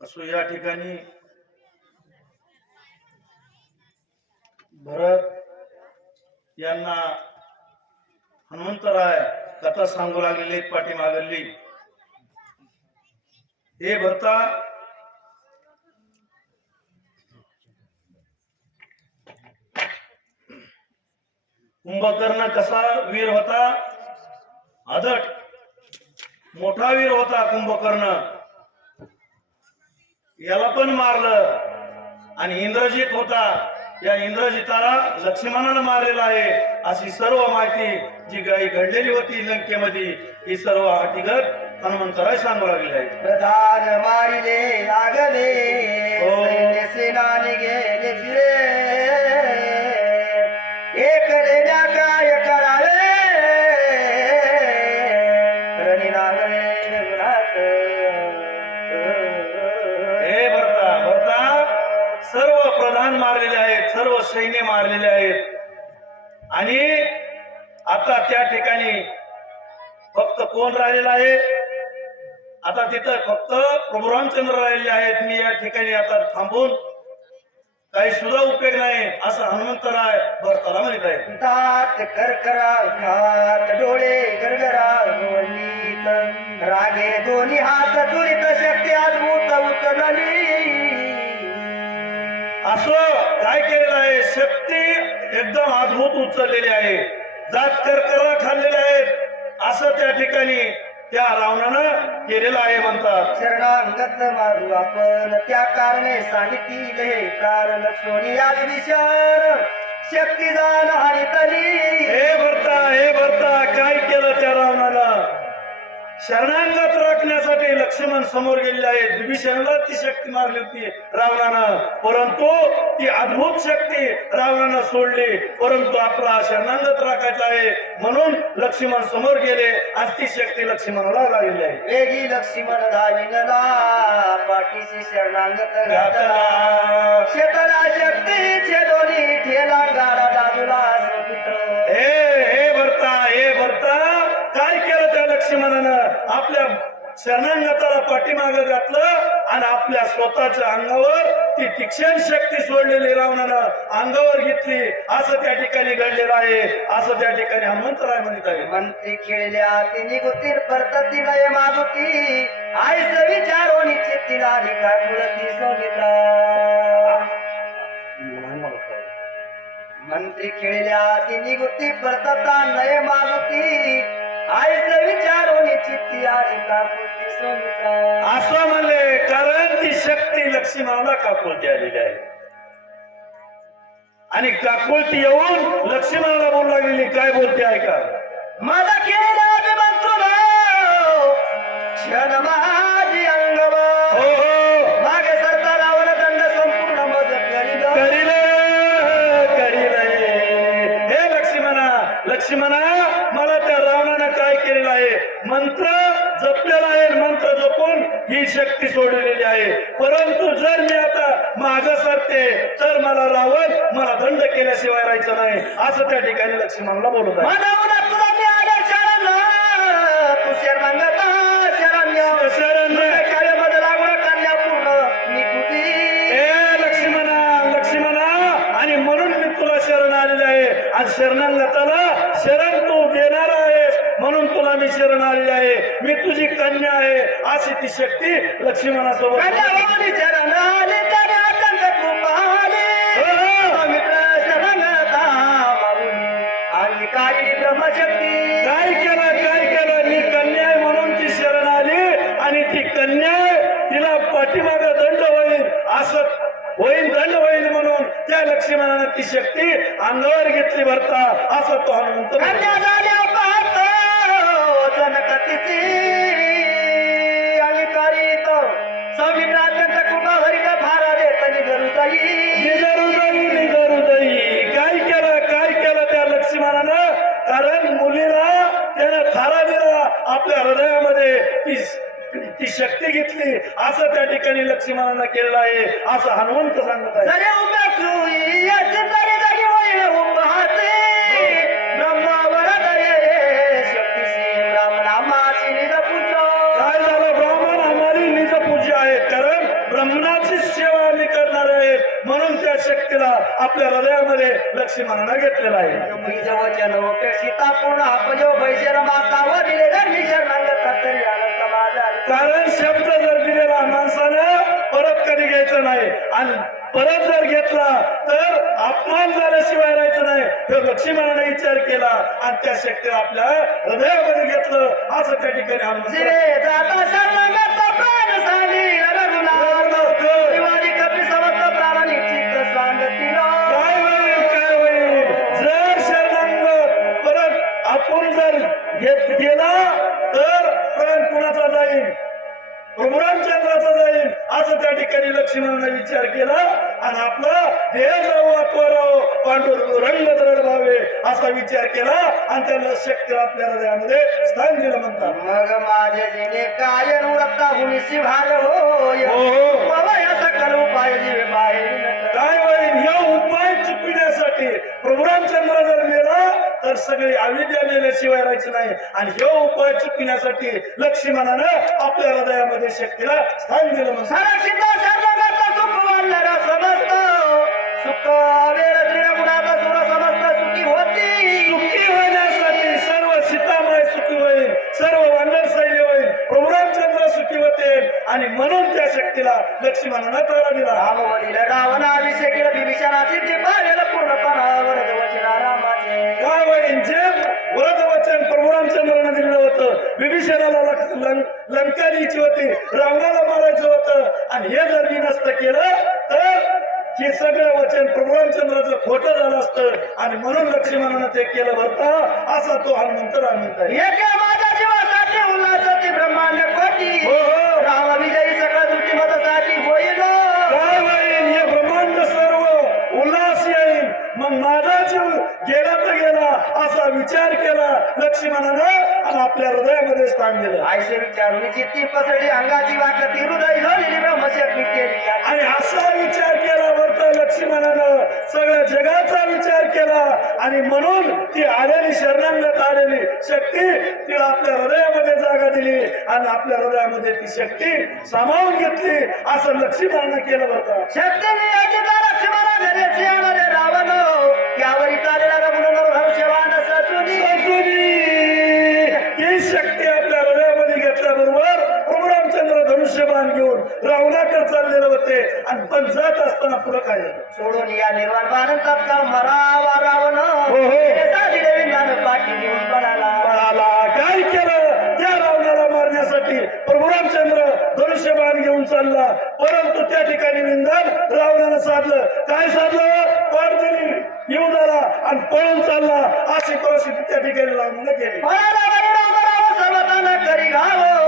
असो या ठिकाणी भरत यांना हनुमंतराय कथा सांगू लागलेले पाठीमागली. हे भरता कुंभकर्ण कसा वीर होता? आदट मोठा वीर होता कुंभकर्ण. याला पण मारलं. आणि इंद्रजित होता. या इंद्रजिताला लक्ष्मणानं मारलेला आहे. अशी सर्व माहिती जी काही घडलेली होती लंकेमध्ये ही सर्व हकीकत हनुमंतराय सांगू लागले आहे. प्रधान मारिले लागले. हो. सेनानी गेले फिरे. आणि आता त्या ठिकाणी फक्त कोण राहिलेला आहे? आता तिथं फक्त प्रभू रामचंद्र राहिलेले आहेत. मी या ठिकाणी आता थांबून काही सुद्धा उपयोग नाही असं हनुमंतराय भरताला म्हणत आहे दात करकरा घात डोळे गरगरा रागे दोन्ही हात चुरीत शक्ती अद्भुत उचलली. असं काय केलेलं आहे? शक्ती एकदम अद्भुत उचललेली आहे. जात करकरा खाल्लेले आहेत. असं त्या ठिकाणी त्या रावणानं केलेलं आहे म्हणतात. शरणांगत मारू आपण. त्या कारणे सांगितले कारण सोनी आली विचार. शक्ती जाण हरितली हे भरता हे भरता काय केलं त्या रावणाला शरणांगत राखण्यासाठी लक्ष्मण समोर गेलेले आहेत. विभीषणाला ती शक्ती मारली होती रावणानं. परंतु ती अद्भुत शक्ती रावणानं सोडली. परंतु आपला शरणांगत राखायचा आहे. म्हणून लक्ष्मण समोर गेले. आज ती शक्ती लक्ष्मणाला लागलेली आहे. वेगी लक्ष्मण धाविनला पाठीशी शरणांगत घातला. शेतला शक्तीचे दोन्ही ठेला गाडा सोबित्र हे हे भरता हे भरता. काय केलं त्या लक्ष्मणानं? आपल्या शरणांगताला पाठीमाग घातलं आणि आपल्या स्वतःच्या अंगावर ती तीक्षण शक्ती सोडलेली रावणानं अंगावर घेतली. असं त्या ठिकाणी घडलेलं आहे. असं त्या ठिकाणी हनुमंतराय म्हणत आहे. मंत्री खेळल्या तिने गुतीर परतती नये मागुती आईच विचारो चित्तीला लिखा कुळती सोमित्रा मंत्री खेळल्या तिने गुती परतता नय मागुती आईस विचारो चित्ती आली का कुळती असं म्हणले कारण ती शक्ती लक्ष्मणाला काकुळती आलेली आहे. आणि काकुळती येऊन लक्ष्मणाला बोलू लागलेली काय बोलते ऐका मला केला अभिमंत्रुन क्षण माझी अंगव. हो हो. मागे सरता रावण दंड संपूर्ण मज करील करील करील हे लक्ष्मणा लक्ष्मणा मला त्या रावणानं काय केलेलं आहे मंत्र जपलेला आहे मंत्र जपून ही शक्ती सोडलेली आहे. परंतु जर मी आता माग सरते तर मला रावण मला दंड केल्याशिवाय राहायचं नाही. असं त्या ठिकाणी लक्ष्मणाला बोलत आहे. शरण आलेले आहे. आणि शरणांगताला शरण तू देणार आहेस. म्हणून तुला मी शरण आलेले आहे. मी तुझी कन्या आहे. अशी ती शक्ती लक्ष्मणासोबत हो. ब्रह्मशक्ती. काय केलं काय केलं? मी कन्या आहे म्हणून ती शरण आली. आणि ती कन्या तिला पाठीमाग दंड होईल. असं होईल दंड होईल म्हणून त्या लक्ष्मणानं ती शक्ती अंगावर घेतली भरता. असं तो हनुमंत ती शक्ती घेतली. असं त्या ठिकाणी लक्ष्मणानं केलेलं आहे. असं हनुमंत सांगत आहे. आपल्या हृदयामध्ये लक्ष्मणानं घेतलेला आहे. कारण शब्द जर दिलेला माणसानं परत कधी घ्यायचं नाही. आणि परत जर घेतला तर अपमान झाल्याशिवाय राहायचं नाही. तर लक्ष्मणाने विचार केला आणि त्या शक्तीला आपल्या हृदयामध्ये घेतलं. असं त्या ठिकाणी जाईल. प्रभुरामचंद्राचा जाईल. असं त्या ठिकाणी लक्ष्मणाने विचार केला. आणि आपला देह जावो राहो पांडुरंग रंग दरड व्हावे असा विचार केला. आणि त्याला शक्ती आपल्या हृदयामध्ये स्थान दिलं म्हणतात. मग माझे जिने काय नुरता हुनिसी भार होय. हो, हो. बाबा या सकल उपाय जीवे बाहेर नका. काय होईल? या उपाय चुकविण्यासाठी प्रभुरामचंद्र जर मेला तर सगळी अविद्या मेल्याशिवाय राहायचं नाही. आणि हे उपाय चुकविण्यासाठी लक्ष्मणानं आपल्या हृदयामध्ये शक्तीला स्थान दिलं सर्वगत सुख होण्यासाठी सर्व सीतामाय सुखी होईल. सर्व सैन्य होईल. सुखी होते आणि म्हणून त्या शक्तीला लक्ष्मणानं तळा दिला. लंक- द्यायची होती रावणाला मारायचं होतं. आणि हे जर मी नसतं केलं तर हे सगळं वचन प्रभुरामचंद्राचं खोटं झालं असतं. आणि म्हणून लक्ष्मणानं ते केलं होतं असा तो हनुमंत आहे. एका माझ्या जीवासाठी उल्हासाची ब्रह्मांड कोटी. हो, हो. राम विजयी सगळं दुःखी मतासाठी होईल. काय होईल? हे ब्रह्मांड सर्व उल्हास येईल. मग माझा जीव गेला तर गेला असा विचार केला लक्ष्मणानं. आणि आपल्या हृदयामध्ये स्थान दिलं. आयसे विचारून चित्ती पसरली अंगाची वाकती हृदय झालेली ब्रह्मशक्ती केली आणि असा विचार केला होता लक्ष्मणानं. सगळ्या जगाचा विचार केला. आणि म्हणून ती आलेली शरणांगत आलेली शक्ती तिला आपल्या हृदयामध्ये जागा दिली. आणि आपल्या हृदयामध्ये ती शक्ती सामावून घेतली. असं लक्ष्मणानं केलं होतं. तर लक्ष्मणा घरी चाललेले होते. आणि पण जात असताना पुढे काय सोडून या निर्वाण तत्काळ मरावा रावण. हो. घेऊन पळाला. काय केलं? त्या रावणाला मारण्यासाठी प्रभू रामचंद्र धनुष्यबाण घेऊन चालला. परंतु त्या ठिकाणी निंदन रावणानं साधलं. काय साधलं? पाठ दिली. येऊन आला आणि पळून चालला. अशी परिस्थिती त्या ठिकाणी राव सर्वताना करी घाव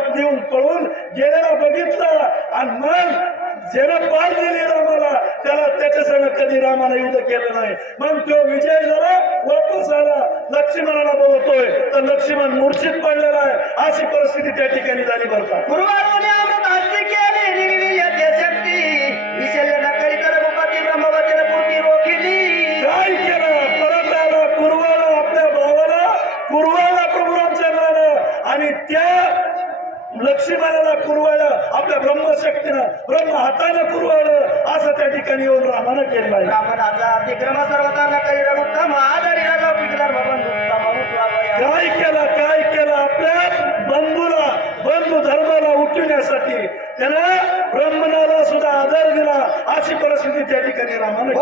रावण पाठ देऊन पळून गेलेला बघितला. आणि मग ज्यानं पाठ दिली रामाला त्याला त्याच्या सगळं कधी रामाने युद्ध केलं नाही. मग तो विजय झाला वापस आला. लक्ष्मणाला बघतोय. तर लक्ष्मण मूर्छित पडलेला आहे. अशी परिस्थिती त्या ठिकाणी झाली बरं का लक्ष्मणाला कुरवायला आपल्या ब्रह्मशक्तीनं ब्रह्म हातानं कुरवाळलं असं त्या ठिकाणी येऊन रामानं केलं आहे. अमुत्वावया. काय केलं काय केलं? आपल्या बंधूला बंधू धर्माला उठविण्यासाठी त्यानं ब्राह्मणाला सुद्धा आदर दिला. अशी परिस्थिती त्या ठिकाणी रामानं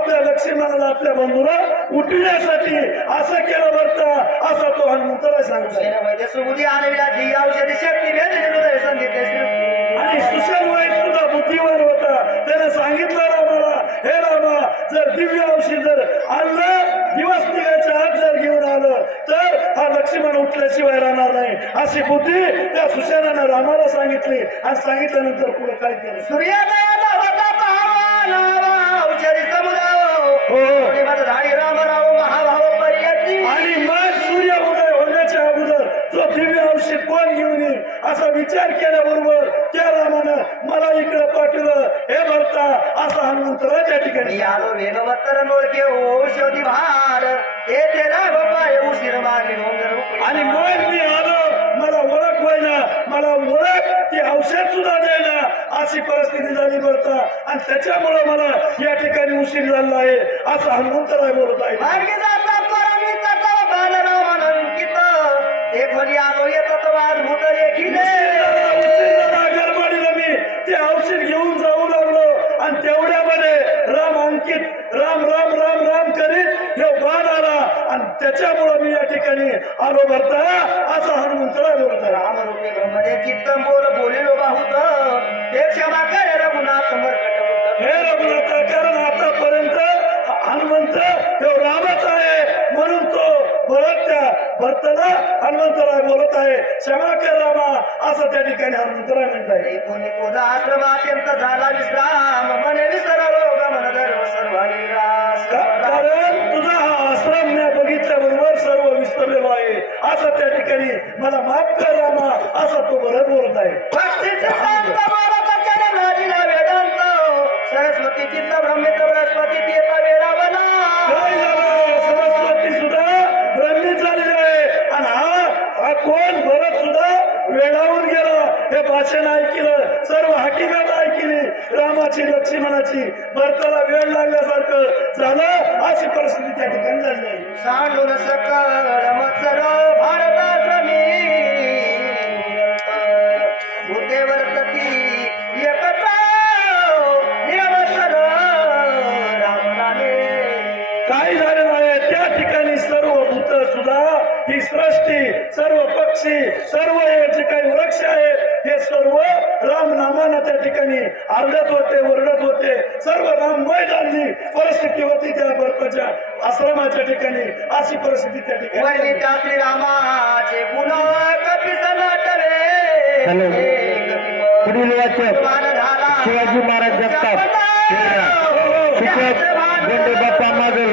आपल्या लक्ष्मणाला आपल्या बंधूला उठविण्यासाठी असं केलं बरं असा तो हनुमंताला सांगतो. आणि सुशाल वाईट सुद्धा बुद्धिवान होता. त्याने सांगितलं रामाला हे रामा जर दिव्य औषध जर आणलं दिवस निघायच्या आत जर घेऊन आलं तर हा लक्ष्मण उठल्याशिवाय राहणार नाही. अशी बुद्धी त्या सुशानानं रामाला सांगितली. आणि सांगितल्यानंतर पुढे काय केलं? सूर्योदयाचा हो. धाडी रामराव महाभाव पर्यती आणि मग सूर्य उदय होण्याच्या अगोदर जो दिव्य औषध कोण घेऊन येईल असा विचार केल्याबरोबर त्या रामानं मला इकडे पाठवलं हे भरता असा हनुमंतराव त्या ठिकाणी आलो वेगवत्तर नोळके औषधी भार येथे राघ पाय उशीर मागे डोंगर उपरी. आणि मग मी आलो व्हायना मला ओळख ती औषध सुद्धा द्यायला अशी परिस्थिती झाली बरता आणि त्याच्यामुळं मला या ठिकाणी उशीर झालेला आहे असं हनुमंतराय बोलत आहे मी. ते औषध घेऊन जाऊ लागलो. आणि तेवढ्यामध्ये राम अंकित राम राम राम आणि त्याच्यामुळं मी या ठिकाणी आलो भरता. असं हनुमंतराय बोलत आहे. राम रूपे ब्रह्मदे चित्त बोल बोलिलो बाहुत ते क्षमा करे रघुनाथ मर्कट हे रघुनाथा कारण आतापर्यंत हनुमंत हे रामच आहे म्हणून तो बोलत त्या भरताला हनुमंतराय बोलत आहे. क्षमा कर रामा असं त्या ठिकाणी हनुमंतराय म्हणत आहे कोणी तुझा आश्रम अत्यंत झाला विश्राम मने विसरलो गमन धर्म सर्व निराश का- कारण तुझा हा आश्रम मी बघितल्याबरोबर सर्व विसरलेलो आहे. असं त्या ठिकाणी मला माफ कर रामा असं तो बरं बोलत आहे. सरस्वती चित्त ब्रह्मित बृहस्पती पियता वेरावला काय झालं सरस्वती सुद्धा ब्रह्मी झालेली आहे आणि हा हा कोण भरत सुद्धा वेळावून गेला हे भाषण ऐकलं सर्व हकीकत ऐकली. रामाची लक्ष्मणाची भरताला वेळ लागल्यासारखं झालं अशी परिस्थिती त्या ठिकाणी झाली. आहे सांडून सकळ मत्सर भारताश्रमी भूते वर्तती एकत्र निरवसर रामनामे काय झालेलं आहे त्या ठिकाणी सर्व भूत सुद्धा ही सृष्टी सर्व पक्षी सर्व हे जे काही वृक्ष आहेत हे सर्व राम नामानं त्या ठिकाणी आरडत होते ओरडत होते. सर्व राममय झालेली परिस्थिती होती त्या भरताच्या आश्रमाच्या ठिकाणी. अशी परिस्थिती त्या ठिकाणी झाली. पुढील वाचक झाला शिवाजी महाराज जगताप. शिवाजी गोंडे बाप्पा मागल